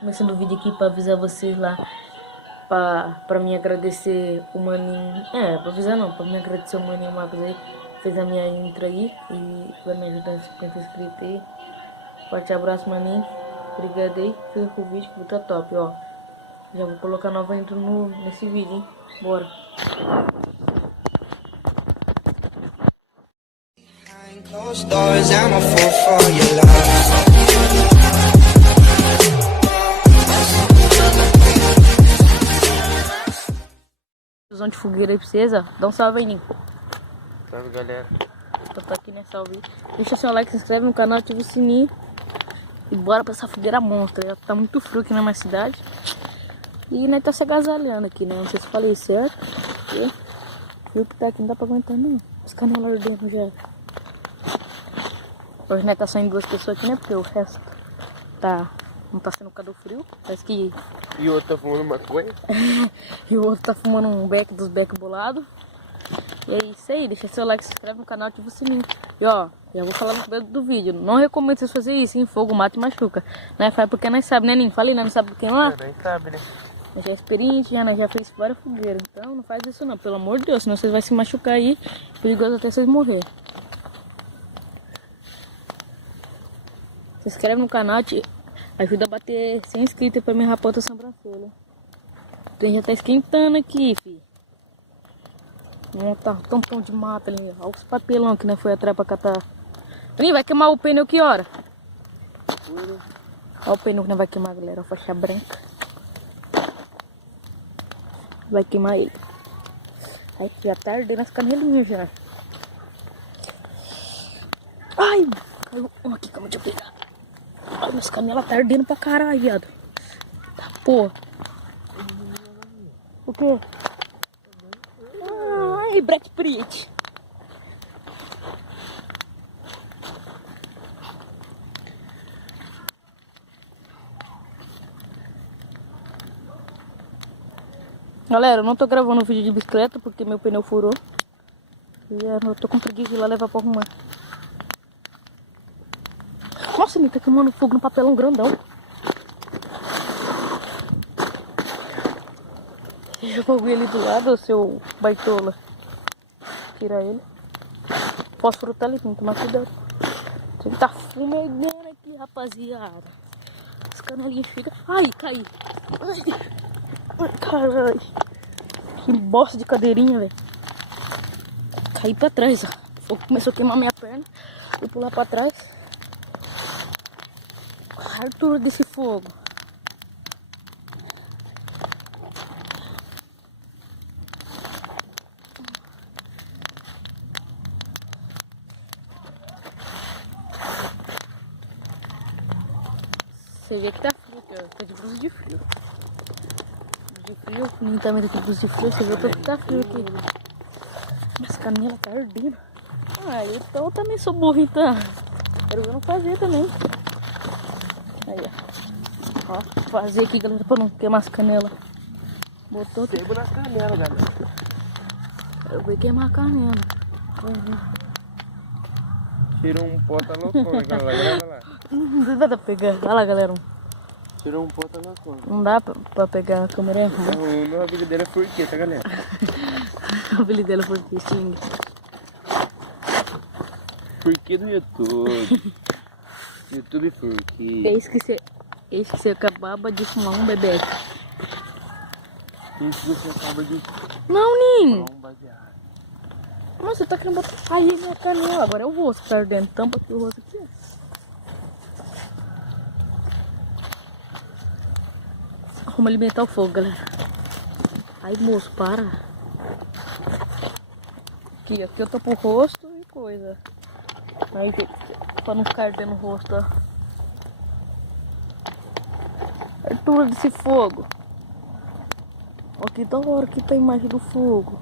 Começando o vídeo aqui pra avisar vocês lá, pra me agradecer o maninho. Pra avisar não, pra me agradecer o maninho Marcos aí, fez a minha intro aí e vai me ajudar em 50 inscritos aí. Forte abraço, maninho. Obrigado aí, fica com o vídeo que tá top, ó. Já vou colocar nova intro nesse vídeo, hein. Bora. Closed doors, I'm a fool for your love. Visão de fogueira aí pra vocês, ó. Dá um salve aí, Nico. Salve, galera. Eu tô aqui, né? Salve. Deixa seu like, se inscreve no canal, ativa o sininho. E bora pra essa fogueira monstra. Já tá muito frio aqui na minha cidade. E nós tá se agasalhando aqui, né? Não sei se falei certo. Porque o frio que tá aqui não dá pra aguentar, não. Os canelas ardendo já. Hoje nós tá saindo duas pessoas aqui, né? Porque o resto não tá sendo por causa do frio. Parece que... E o outro tá fumando maconha? E o outro tá fumando um beck dos beck bolado. E é isso aí, deixa seu like, se inscreve no canal, ativa o sininho. E ó, já vou falar no começo do vídeo. Não recomendo vocês fazerem isso, hein? Fogo mata e machuca. Nós faz porque nós sabemos, né, Ninho? Falei, nós não sabe quem lá? Nem sabe, né? Nós já é experiente, nós já fez várias fogueiras. Então não faz isso não, pelo amor de Deus. Senão vocês vão se machucar aí. Perigoso até vocês morrer. Se inscreve no canal, ajuda a bater 100 inscritos pra me rapar outra sobrancelha. O trem já tá esquentando aqui, filho. Não tá tampão de mata ali. Olha os papelão que não foi atrás pra catar. Ih, vai queimar o pneu que hora? Olha o pneu que não vai queimar, galera. A faixa branca. Vai queimar ele. Aí já tá ardendo as canelinhas já. Ai, caiu um aqui, calma, deixa eu pegar. Ai, minhas canelas tá ardendo pra caralho, viado. Tá, porra. O quê? Ai, Brad Pitt. Galera, eu não tô gravando vídeo de bicicleta porque meu pneu furou. E eu tô com preguiça de ir lá levar pra arrumar. Nossa, ele tá queimando fogo no papelão grandão. Deixa eu ver ali do lado, seu baitola. Tira ele. Fósforo tá ali, tem que tomar cuidado. Ele tá fumegando aqui, rapaziada. As canelinhas ficam... Ai, caí. Ai, caralho. Que bosta de cadeirinha, velho. Caí pra trás, ó. O fogo começou a queimar minha perna. Fui pular pra trás. A altura desse fogo. Você vê que tá frio aqui, ó. Tá de blusa de frio. De frio, nem também tá de blusa de frio. Você vê o que tá frio aqui. Minhas canelas tá ardendo. Ah, então eu também sou burro, então. Quero ver não fazer também. Aí, ó. Ó, fazer aqui, galera, pra não queimar as canelas. Botou aqui. Sebo nas canelas, galera. Eu vou queimar a canela. Tirou um pó, tá loucão, galera. Grava lá. Não dá pra pegar. Olha lá, galera. Tirou um pó, tá loucão. Não dá pra pegar a câmera, é ruim. O meu apelido dele é Furquê, tá, galera? O apelido dela foi Xing. Furquê do YouTube. YouTube Furquê. Eis que você acabava de fumar um bebeque. Isso você acaba de Não, Ninho. falar um baseado. Nossa, você tá querendo botar aí minha canela. Agora é o rosto que tá ardendo. Tampa aqui o rosto aqui, ó. Vamos alimentar o fogo, galera. Aí, moço, para. Aqui eu tô pro rosto e coisa. Aí, pra não ficar ardendo o rosto, ó. A altura desse fogo. Ó, que da hora que tá a imagem do fogo.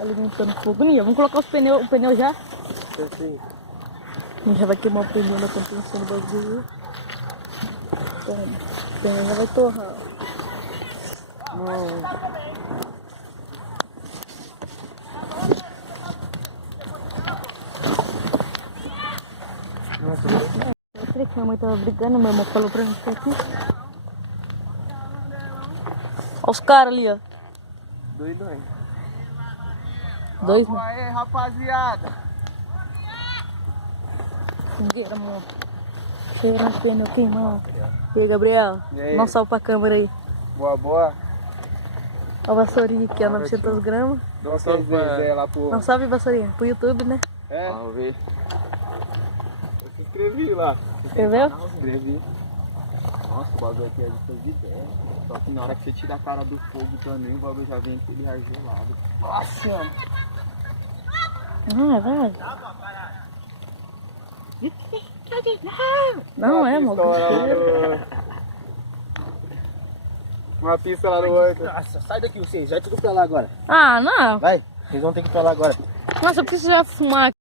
alimentando fogo. Nia, vamos colocar o pneu já? Sim. Já vai queimar o pneu na contenção do bagulho. Toma, o pneu já vai torrar. Eu creio que minha mãe tava brigando, meu irmão falou pra mim ficar aqui. Olha os caras ali, ó. Doidão. Dois, né? Aí, rapaziada. Fogueira, amor. Cheirando pneu queimando. E aí, Gabriel? E aí? Dá um salve pra câmera aí. Boa, boa. Olha a vassourinha aqui, ó, 900 gramas. Dá um salve pra lá pro... Dá um salve, vassourinha, pro YouTube, né? É? Vamos ver. Eu se inscrevi lá. Inscreveu? Inscrevi. Nossa, o bagulho aqui é de suas ideias. Só que na hora que você tira a cara do fogo também, o bagulho já vem aquele ar gelado. Nossa, mano. Não, é verdade. Não é, amor. Uma pista lá no outro. Nossa, sai daqui vocês, vai tudo pra lá agora. Ah, não. Vai, vocês vão ter que ir pra lá agora. Nossa, por que você já fumar